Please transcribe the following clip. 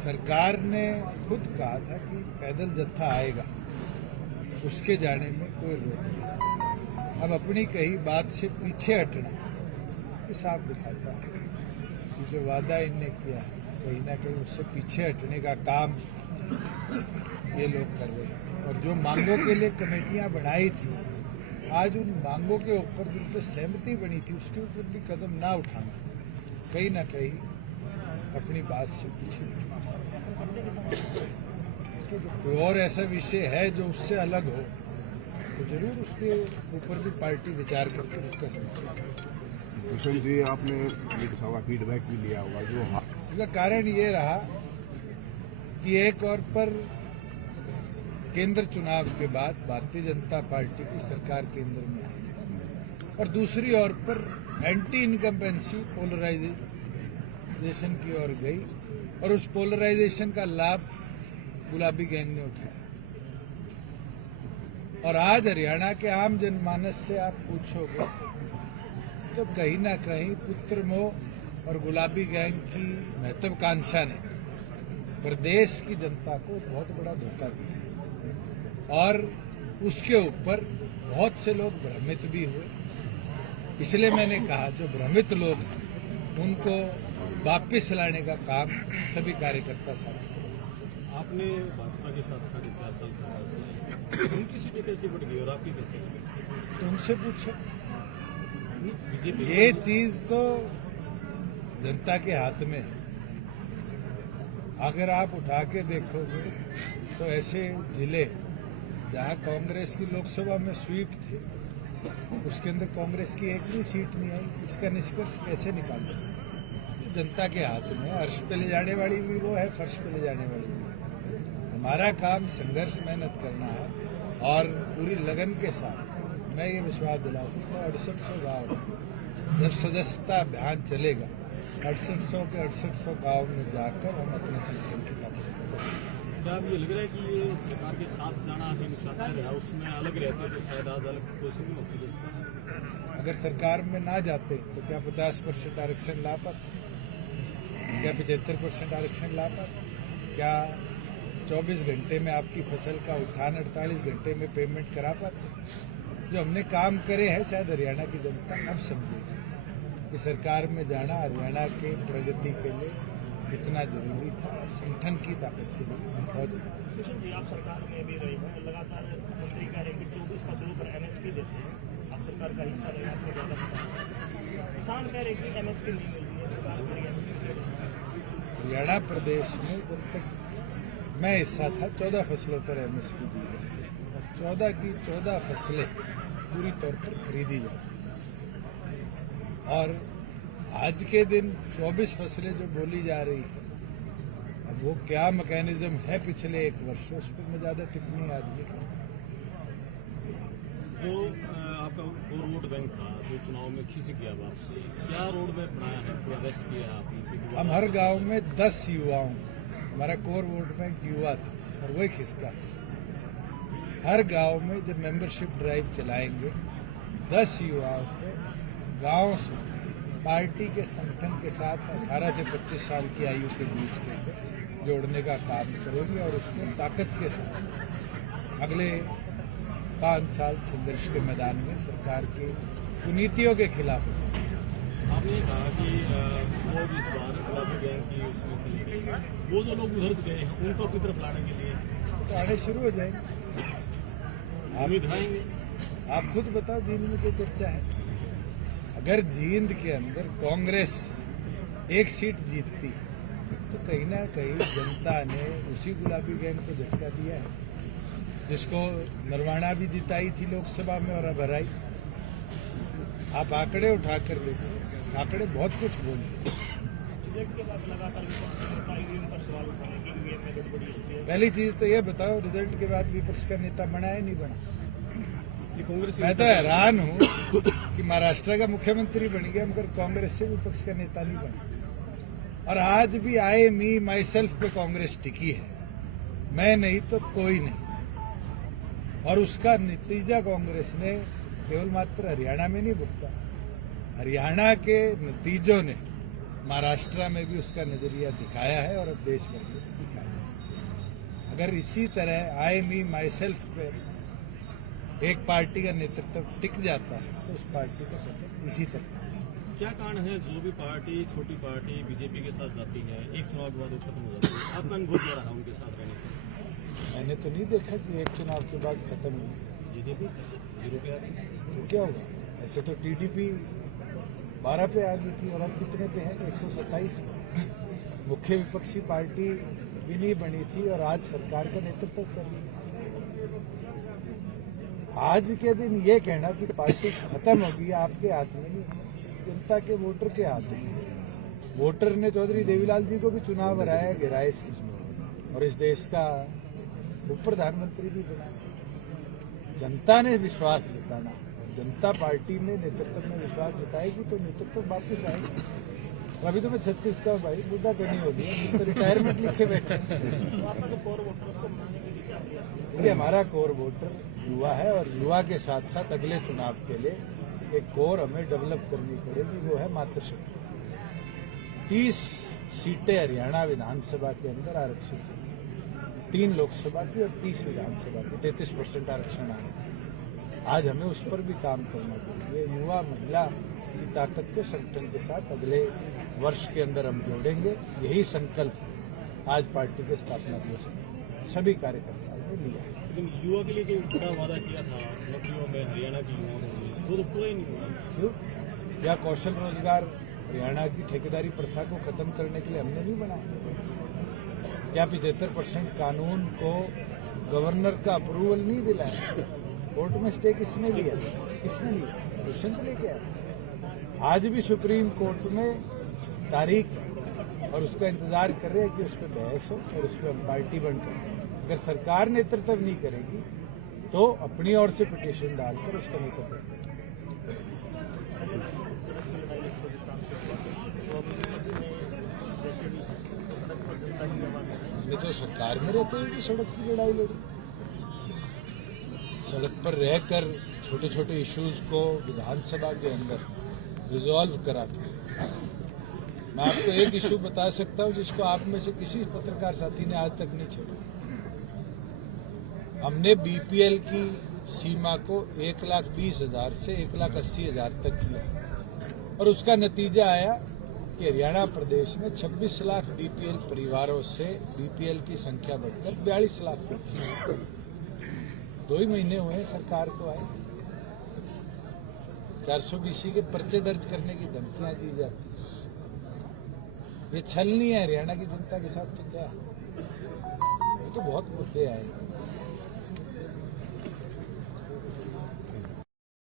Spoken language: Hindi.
सरकार ने खुद कहा था कि पैदल जत्था आएगा, उसके जाने में कोई रोक नहीं। अब अपनी कही बात से पीछे हटना ये साफ दिखाता है कि जो वादा इनने किया है कहीं ना कहीं उससे पीछे हटने का काम ये लोग कर रहे हैं। और जो मांगों के लिए कमेटियां बनाई थी, आज उन मांगों के ऊपर बिल्कुल सहमति बनी थी, उसके ऊपर भी कदम ना उठाना कहीं ना कहीं अपनी बात से पीछे। कोई और ऐसा विषय है जो उससे अलग हो तो जरूर उसके ऊपर भी पार्टी विचार करके उसका समझेगी। भूषण जी, आपने फीडबैक भी लिया होगा जो इसका कारण ये रहा कि एक और पर केंद्र चुनाव के बाद भारतीय जनता पार्टी की सरकार केंद्र में आई और दूसरी ओर पर एंटी इनकम्बेंसी पोलराइजेशन की ओर गई और उस पोलराइजेशन का लाभ गुलाबी गैंग ने उठाया। और आज हरियाणा के आम जनमानस से आप पूछोगे तो कहीं ना कहीं पुत्र मोह और गुलाबी गैंग की महत्वाकांक्षा ने प्रदेश की जनता को बहुत बड़ा धोखा दिया और उसके ऊपर बहुत से लोग भ्रमित भी हुए। इसलिए मैंने कहा जो भ्रमित लोग हैं उनको वापस लाने का काम सभी कार्यकर्ता साथ। आपने भाजपा के साथ 4.5 साल सरकार से उनकी सीटें कैसे बढ़ गई और आपकी कैसे? तो उनसे पूछो। ये चीज तो जनता के हाथ में है। अगर आप उठा के देखोगे तो ऐसे जिले जहां कांग्रेस की लोकसभा में स्वीप थे उसके अंदर कांग्रेस की एक भी सीट नहीं आई। इसका निष्कर्ष कैसे निकालें? जनता के हाथ में। अर्श पे ले जाने वाली भी वो है, फर्श पे ले जाने वाली भी। हमारा काम संघर्ष मेहनत करना है और पूरी लगन के साथ मैं ये विश्वास दिला सकता हूँ 6800 गाँव जब सदस्यता अभियान चलेगा 6800 के 6800 गाँव में जाकर हम अपने संगठन की ताकत करेंगे। क्या अब ये लग रहा है कि ये सरकार के साथ जाना है निशाना है उसमें अलग रहते हैं तो शायद आज अलग कोशिश नहीं होती? अगर सरकार में ना जाते तो क्या 50% आरक्षण ला पाते? क्या 75% आरक्षण ला पाते? क्या 24 घंटे में आपकी फसल का उठान 48 घंटे में पेमेंट करा पाते? जो हमने काम करे हैं शायद हरियाणा की जनता अब समझेगी कि सरकार में जाना हरियाणा के प्रगति के लिए कितना जरूरी था और संगठन की ताकत के लिए बहुत जरूरी। आप सरकार में भी रहे हैं, लगातार मंत्री कह रहे हैं कि 24 फसलों पर MSP देते हैं, आप सरकार का हिस्सा रहे, आपको ज्यादा किसान कह रहे हैं कि MSP नहीं मिल रही है, सरकार कह रही है। हरियाणा प्रदेश में जब तक मैं हिस्सा था 14 फसलों पर MSP दी गई और 14 की 14 फसलें पूरी तौर पर खरीदी जाती और आज के दिन 24 फसलें जो बोली जा रही है अब वो क्या मैकेनिज्म है पिछले एक वर्ष उस पर मैं ज्यादा टिप्पणी आज नहीं करूँ। जो आपका वो रोड बैंक था जो चुनाव में खिसक गया आपसे, क्या रोड मैप बनाया है, प्रोजेक्ट किया है आपने? हम हर गांव में 10 युवाओं, हमारा कोर वोट बैंक युवा था और वही खिसका। हर गांव में जब मेंबरशिप ड्राइव चलाएंगे 10 युवाओं को गांव से पार्टी के संगठन के साथ 18 से 25 साल की आयु के बीच के जोड़ने का काम करेंगे और उसको ताकत के साथ अगले 5 साल संघर्ष के मैदान में सरकार की कुनीतियों के खिलाफ। आपने कहा कि वो भी इस बार गुलाबी गैंग की उसमें चली गई, वो जो लोग उधर गए हैं उनको अपनी तरफ लाने के लिए तो आने शुरू हो जाएंगे। उम्मीद आएंगे। आप खुद बताओ जींद में क्या चर्चा है? अगर जींद के अंदर कांग्रेस एक सीट जीतती तो कहीं ना कहीं जनता ने उसी गुलाबी गैंग को झटका दिया है जिसको नरवाना भी जिताई थी लोकसभा में और अब हराई। आप आंकड़े उठाकर देखो, आंकड़े बहुत कुछ बोलते। पहली चीज तो ये बताओ रिजल्ट के बाद विपक्ष का नेता बना है नहीं बना? मैं तो हैरान हूं कि महाराष्ट्र का मुख्यमंत्री बन गया मगर कांग्रेस से विपक्ष का नेता नहीं बना और आज भी आई मी माई सेल्फ पे कांग्रेस टिकी है, मैं नहीं तो कोई नहीं। और उसका नतीजा कांग्रेस ने केवल मात्र हरियाणा में नहीं भुगता, हरियाणा के नतीजों ने महाराष्ट्र में भी उसका नजरिया दिखाया है और अब देश भर में भी दिखाया है। अगर इसी तरह आई मी माई सेल्फ पे एक पार्टी का नेतृत्व टिक जाता है तो उस पार्टी का पतन इसी तरह। क्या कारण है जो भी पार्टी छोटी पार्टी बीजेपी के साथ जाती है एक चुनाव के बाद वो खत्म हो जाती है? आपका अनुभव क्या रहा उनके साथ रहने का? मैंने तो नहीं देखा कि एक चुनाव के बाद खत्म हुई। बीजेपी 0 पे आ गई। तो क्या होगा? ऐसे तो टीडीपी 12 पे आ गई थी और अब कितने पे है? 127 पे। मुख्य विपक्षी पार्टी भी नहीं बनी थी और आज सरकार का नेतृत्व कर रही है। आज के दिन ये कहना कि पार्टी खत्म होगी आपके हाथ में नहीं, जनता के वोटर के हाथ में। वोटर ने चौधरी देवीलाल जी को भी चुनाव हराया गिराए से और इस देश का उप प्रधानमंत्री भी बना। जनता ने विश्वास जताना, जनता पार्टी में नेतृत्व में विश्वास जताएगी तो नेतृत्व वापस आएगी। अभी तो मैं 36 का भाई बुढ़ा तो नहीं हो गया, तो रिटायरमेंट लिखे बैठे। ये हमारा कोर वोटर युवा है और युवा के साथ साथ अगले चुनाव के लिए एक कोर हमें डेवलप करनी पड़ेगी, वो है मातृशक्ति। 30 सीटें हरियाणा विधानसभा के अंदर आरक्षित है, 3 लोकसभा की और 30 विधानसभा की, 33% आरक्षण आने। आज हमें उस पर भी काम करना चाहिए। युवा महिला की ताकत को संगठन के साथ अगले वर्ष के अंदर हम जोड़ेंगे। यही संकल्प आज पार्टी के स्थापना दिवस में सभी कार्यकर्ताओं ने लिया। लेकिन युवा के लिए जो बड़ा वादा किया था नौकरियों में हरियाणा की युवाओं ने वो तो पूरा ही नहीं हुआ। क्यों? या कौशल रोजगार हरियाणा की ठेकेदारी प्रथा को खत्म करने के लिए हमने नहीं बनाया? क्या 75% कानून को गवर्नर का अप्रूवल नहीं दिलाया? कोर्ट में स्टे किसने लिया? किसने लिया? दुष्यंत लेके आया। आज भी सुप्रीम कोर्ट में तारीख है और उसका इंतजार कर रहे हैं कि उस पर बहस हो और उस पर हम पार्टी बन करें। अगर सरकार नेतृत्व नहीं करेगी तो अपनी ओर से पिटीशन डालकर उसका नेतृत्व करें। हमने तो सरकार में रहते हुए भी सड़क की लड़ाई लड़ी। सड़क पर रहकर छोटे छोटे इश्यूज को विधानसभा के अंदर रिजॉल्व करा के मैं आपको एक इशू बता सकता हूं जिसको आप में से किसी पत्रकार साथी ने आज तक नहीं छेड़ा। हमने बीपीएल की सीमा को 1,20,000 से 1,80,000 तक किया और उसका नतीजा आया कि हरियाणा प्रदेश में 26 लाख बीपीएल परिवारों से बीपीएल की संख्या बढ़कर 42 लाख तक। 2 ही महीने हुए हैं सरकार को आए। 420 के पर्चे दर्ज करने की धमकियां दी जाती। ये छल नहीं है हरियाणा की जनता के साथ, तो क्या है? ये तो बहुत मुद्दे आए।